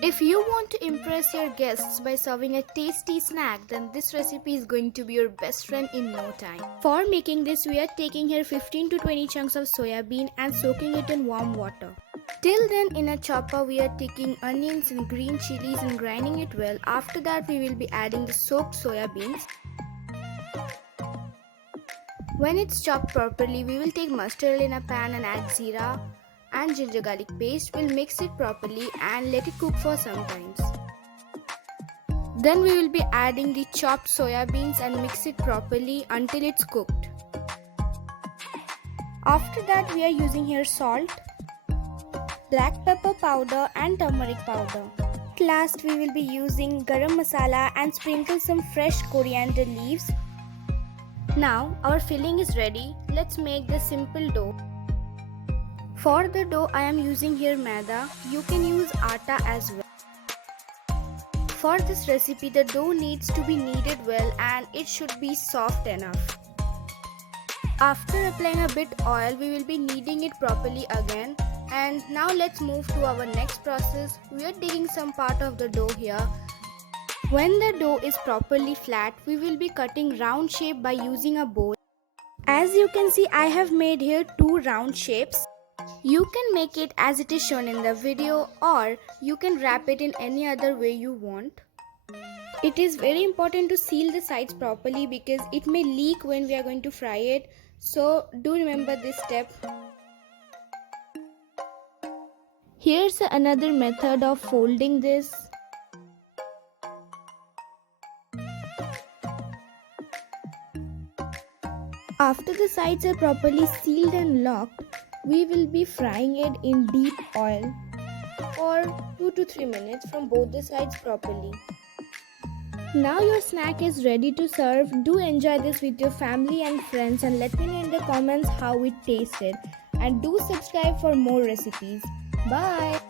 If you want to impress your guests by serving a tasty snack, then this recipe is going to be your best friend in no time. For making this, we are taking here 15 to 20 chunks of soya bean and soaking it in warm water. Till then, in a chopper, we are taking onions and green chilies and grinding it well. After that, we will be adding the soaked soya beans. When it's chopped properly, we will take mustard oil in a pan and add jeera and ginger garlic paste. We'll mix it properly and let it cook for some time. Then we will be adding the chopped soya beans and mix it properly until it's cooked. After that, we are using here salt, black pepper powder and turmeric powder. Last, we will be using garam masala and sprinkle some fresh coriander leaves. Now our filling is ready. Let's make the simple dough. For the dough, I am using here maida. You can use atta as well. For this recipe, the dough needs to be kneaded well and it should be soft enough. After applying a bit oil, we will be kneading it properly again. And now let's move to our next process. We are taking some part of the dough here. When the dough is properly flat, we will be cutting round shape by using a bowl. As you can see, I have made here two round shapes. You can make it as it is shown in the video, or you can wrap it in any other way you want. It is very important to seal the sides properly because it may leak when we are going to fry it. So do remember this step. Here's another method of folding this. After the sides are properly sealed and locked, we will be frying it in deep oil for 2 to 3 minutes from both the sides properly. Now your snack is ready to serve. Do enjoy this with your family and friends and let me know in the comments how it tasted. And do subscribe for more recipes. Bye!